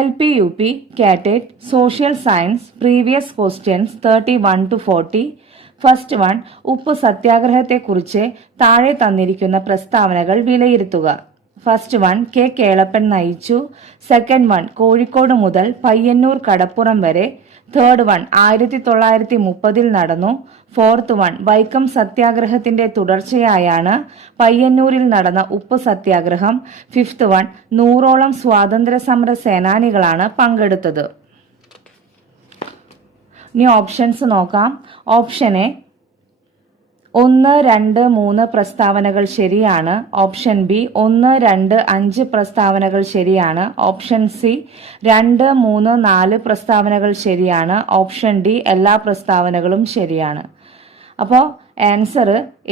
LP UP Catet Social Science Previous Questions 31 to 40. First one, ഉപ്പ് സത്യാഗ്രഹത്തെക്കുറിച്ച് താഴെ തന്നിരിക്കുന്ന പ്രസ്താവനകൾ വിലയിരുത്തുക. ഫസ്റ്റ് വൺ, കെ കേളപ്പൻ നയിച്ചു. സെക്കൻഡ് വൺ, കോഴിക്കോട് മുതൽ പയ്യന്നൂർ കടപ്പുറം വരെ. തേർഡ് വൺ, 1930 നടന്നു. ഫോർത്ത് വൺ, വൈക്കം സത്യാഗ്രഹത്തിന്റെ തുടർച്ചയായാണ് പയ്യന്നൂരിൽ നടന്ന ഉപ്പ് സത്യാഗ്രഹം. ഫിഫ്ത്ത് വൺ, 100ഓളം സ്വാതന്ത്ര്യ സമര സേനാനികളാണ് പങ്കെടുത്തത്. ഇനി ഓപ്ഷൻസ് നോക്കാം. ഓപ്ഷൻ എ 1, 2, 3 പ്രസ്താവനകൾ ശരിയാണ്. ഓപ്ഷൻ ബി 1, 2, 5 പ്രസ്താവനകൾ ശരിയാണ്. ഓപ്ഷൻ സി 2, 3, 4 പ്രസ്താവനകൾ ശരിയാണ്. ഓപ്ഷൻ ഡി എല്ലാ പ്രസ്താവനകളും ശരിയാണ്. അപ്പോൾ ആൻസർ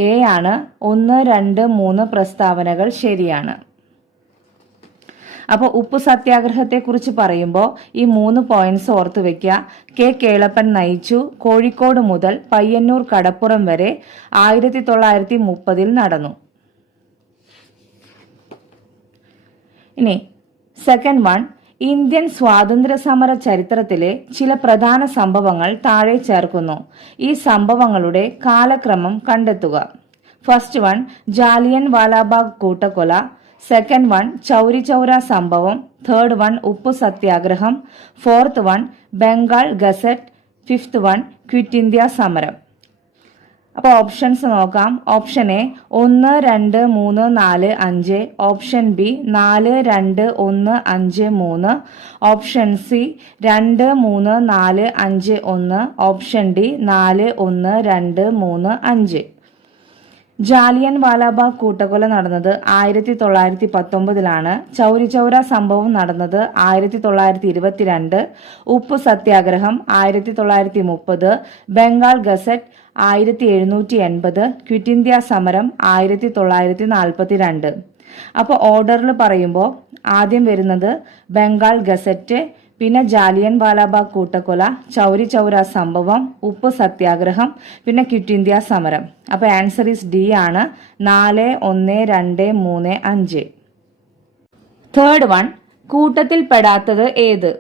എ ആണ്. 1, 2, 3 പ്രസ്താവനകൾ ശരിയാണ്. അപ്പോൾ ഉപ്പ് സത്യാഗ്രഹത്തെക്കുറിച്ച് പറയുമ്പോൾ ഈ 3 പോയിന്റ്സ് ഓർത്തു വെക്കുക. കെ കേളപ്പൻ നയിച്ചു. കോഴിക്കോട് മുതൽ പയ്യന്നൂർ കടപ്പുറം വരെ 1930 നടന്നു. ഇനി സെക്കൻഡ് വൺ, ഇന്ത്യൻ സ്വാതന്ത്ര്യ സമര ചരിത്രത്തിലെ ചില പ്രധാന സംഭവങ്ങൾ താഴെ ചേർക്കുന്നു. ഈ സംഭവങ്ങളുടെ കാലക്രമം കണ്ടെത്തുക. ഫസ്റ്റ് വൺ, ജാലിയൻ വാലാബാഗ് കൂട്ടക്കൊല. സെക്കൻഡ് വൺ, ചൗരി ചൗര സംഭവം. തേർഡ് വൺ, ഉപ്പു സത്യാഗ്രഹം. Fourth one, Bengal gazette. Fifth one, quit India സമരം. അപ്പോൾ ഓപ്ഷൻസ് നോക്കാം. Option A 1, 2, 3, 4, 5. Option B 4, 2, 1, 5, 3. Option C 2, 3, 4, 5, 1. Option D 4, 1, 2, 3, 5. Jallianwala വാലാബാഗ് കൂട്ടക്കൊല നടന്നത് 1919 ചൗരി ചൗര സംഭവം നടന്നത് 1922. ഉപ്പ് സത്യാഗ്രഹം 1930. ബംഗാൾ ഗസറ്റ് 1780. ക്വിറ്റ് ഇന്ത്യ സമരം 1942. അപ്പോൾ ഓർഡറിൽ പറയുമ്പോൾ ആദ്യം വരുന്നത് ബംഗാൾ ഗസറ്റ്, പിന്നെ ജാലിയൻ വാലാബാഗ് കൂട്ടക്കൊല, ചൗരി ചൗര സംഭവം, ഉപ്പ് സത്യാഗ്രഹം, പിന്നെ ക്വിറ്റ് ഇന്ത്യ സമരം. അപ്പോൾ ആൻസർ ഈസ് ഡി ആണ്. 4, 1, 2, 3, 5. തേർഡ് വൺ, കൂട്ടത്തിൽ പെടാത്തത് ഏത്?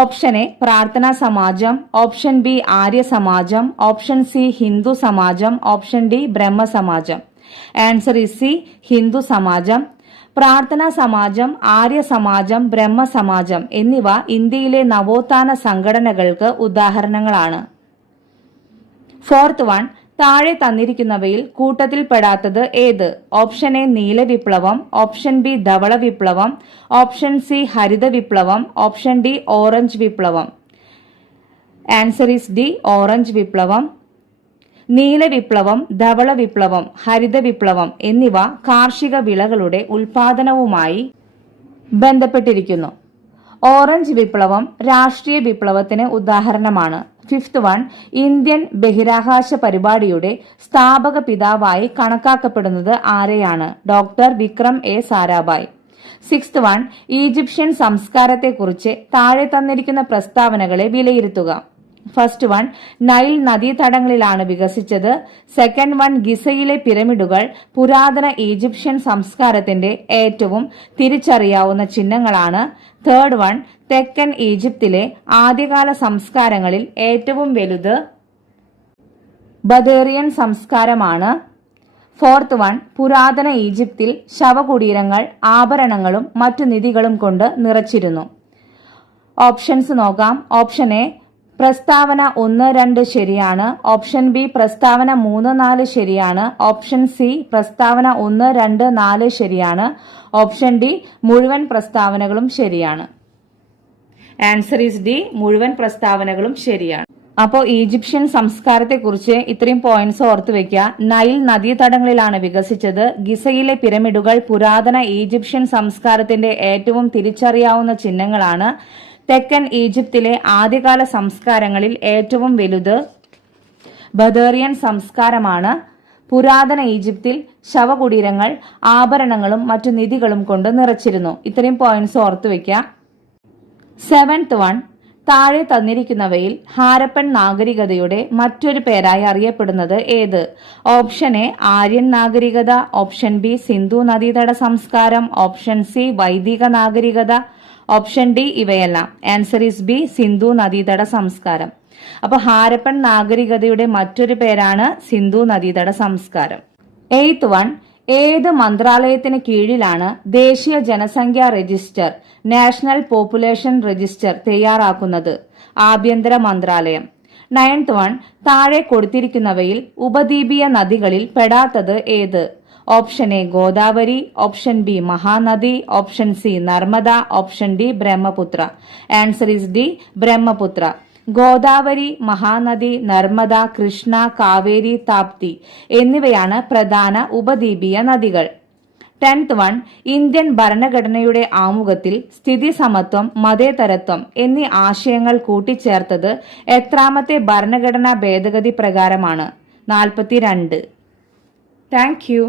Option A Prarthana Samaj. Option B Arya Samaj. Option C Hindu Samaj. Option D Brahmo Samaj. Answer is C, Hindu Samaj. Prarthana Samaj, Arya സമാജം, ബ്രഹ്മ സമാജം എന്നിവ ഇന്ത്യയിലെ നവോത്ഥാന സംഘടനകൾക്ക് ഉദാഹരണങ്ങളാണ്. ഫോർത്ത് വൺ, താഴെ തന്നിരിക്കുന്നവയിൽ കൂട്ടത്തിൽപ്പെടാത്തത് ഏത്? ഓപ്ഷൻ എ നീല വിപ്ലവം. ഓപ്ഷൻ ബി ധവള വിപ്ലവം. ഓപ്ഷൻ സി ഹരിത വിപ്ലവം. ഓപ്ഷൻ ഡി ഓറഞ്ച് വിപ്ലവം. ആൻസർ ഈസ് ഡി, ഓറഞ്ച് വിപ്ലവം. നീല വിപ്ലവം, ധവള വിപ്ലവം, ഹരിത വിപ്ലവം എന്നിവ കാർഷിക വിളകളുടെ ഉൽപാദനവുമായി ബന്ധപ്പെട്ടിരിക്കുന്നു. ഓറഞ്ച് വിപ്ലവം രാഷ്ട്രീയ വിപ്ലവത്തിന് ഉദാഹരണമാണ്. ഫിഫ്ത്ത് വൺ, ഇന്ത്യൻ ബഹിരാകാശ പരിപാടിയുടെ സ്ഥാപക പിതാവായി കണക്കാക്കപ്പെടുന്നത് ആരെയാണ്? Doctor Vikram A Sarabhai. Sixth one, Egyptian സംസ്കാരത്തെക്കുറിച്ച് താഴെ തന്നിരിക്കുന്ന പ്രസ്താവനകളെ വിലയിരുത്തുക. ഫസ്റ്റ് വൺ, നൈൽ നദീതടങ്ങളിലാണ് വികസിച്ചത്. സെക്കൻഡ് വൺ, ഗിസയിലെ പിരമിഡുകൾ പുരാതന ഈജിപ്ഷ്യൻ സംസ്കാരത്തിന്റെ ഏറ്റവും തിരിച്ചറിയാവുന്ന ചിഹ്നങ്ങളാണ്. തേർഡ് വൺ, തെക്കൻ ഈജിപ്തിലെ ആദ്യകാല സംസ്കാരങ്ങളിൽ ഏറ്റവും വലുത് ബദേറിയൻ സംസ്കാരമാണ്. ഫോർത്ത് വൺ, പുരാതന ഈജിപ്തിൽ ശവകുടീരങ്ങൾ ആഭരണങ്ങളും മറ്റു നിധികളും കൊണ്ട് നിറച്ചിരുന്നു. ഓപ്ഷൻസ് നോക്കാം. ഓപ്ഷൻ എ പ്രസ്താവന 1, 2 ശരിയാണ്. ഓപ്ഷൻ ബി പ്രസ്താവന 3, 4 ശരിയാണ്. ഓപ്ഷൻ സി പ്രസ്താവന 1, 2, 4 ശരിയാണ്. ഓപ്ഷൻ ഡി മുഴുവൻ പ്രസ്താവനകളും ശരിയാണ്. ആൻസർ ഈസ് ഡി, മുഴുവൻ പ്രസ്താവനകളും ശരിയാണ്. അപ്പോൾ ഈജിപ്ഷ്യൻ സംസ്കാരത്തെക്കുറിച്ച് ഇത്രയും പോയിന്റ്സ് ഓർത്തു വെക്കുക. നൈൽ നദീതടങ്ങളിലാണ് വികസിച്ചത്. ഗിസയിലെ പിരമിഡുകൾ പുരാതന ഈജിപ്ഷ്യൻ സംസ്കാരത്തിന്റെ ഏറ്റവും തിരിച്ചറിയാവുന്ന ചിഹ്നങ്ങളാണ്. തെക്കൻ ഈജിപ്തിലെ ആദ്യകാല സംസ്കാരങ്ങളിൽ ഏറ്റവും വലുത് ബദേറിയൻ സംസ്കാരമാണ്. പുരാതന ഈജിപ്തിൽ ശവകുടീരങ്ങൾ ആഭരണങ്ങളും മറ്റു നിധികളും കൊണ്ട് നിറച്ചിരുന്നു. ഇത്രയും പോയിന്റ്സ് ഓർത്തു വെക്കുക. സെവൻത്ത് വൺ, താഴെ തന്നിരിക്കുന്നവയിൽ ഹാരപ്പൻ നാഗരികതയുടെ മറ്റൊരു പേരായി അറിയപ്പെടുന്നത് ഏത്? ഓപ്ഷൻ എ ആര്യൻ നാഗരികത, ഓപ്ഷൻ ബി സിന്ധു നദീതട സംസ്കാരം, ഓപ്ഷൻ സി വൈദിക നാഗരികത, ഓപ്ഷൻ ഡി ഇവയെല്ലാം. ആൻസർ ഈസ് ബി സിന്ധു നദീതട സംസ്കാരം. അപ്പൊ ഹാരപ്പൻ നാഗരികതയുടെ മറ്റൊരു പേരാണ് സിന്ധു നദീതട സംസ്കാരം. 8th വൺ, ഏത് മന്ത്രാലയത്തിന് കീഴിലാണ് ദേശീയ ജനസംഖ്യാ രജിസ്റ്റർ നാഷണൽ പോപ്പുലേഷൻ രജിസ്റ്റർ തയ്യാറാക്കുന്നത്? ആഭ്യന്തര മന്ത്രാലയം. 9th വൺ, താഴെ കൊടുത്തിരിക്കുന്നവയിൽ ഉപദ്വീപീയ നദികളിൽ പെടാത്തത് ഏത്? Option A Godavari, option B Mahanadi, option C Narmada, option D Brahmaputra. Answer is D Brahmaputra. Godavari, Mahanadi, Narmada, Krishna, Kaveri, Tapti എന്നിവയാണ് പ്രധാന ഉപദ്വീപീയ നദികൾ. 10th വൺ, ഇന്ത്യൻ ഭരണഘടനയുടെ ആമുഖത്തിൽ സ്ഥിതി സമത്വം, മതേതരത്വം എന്നീ ആശയങ്ങൾ കൂട്ടിച്ചേർത്തത് എത്രാമത്തെ ഭരണഘടനാ ഭേദഗതി പ്രകാരമാണ്? 42. Thank you.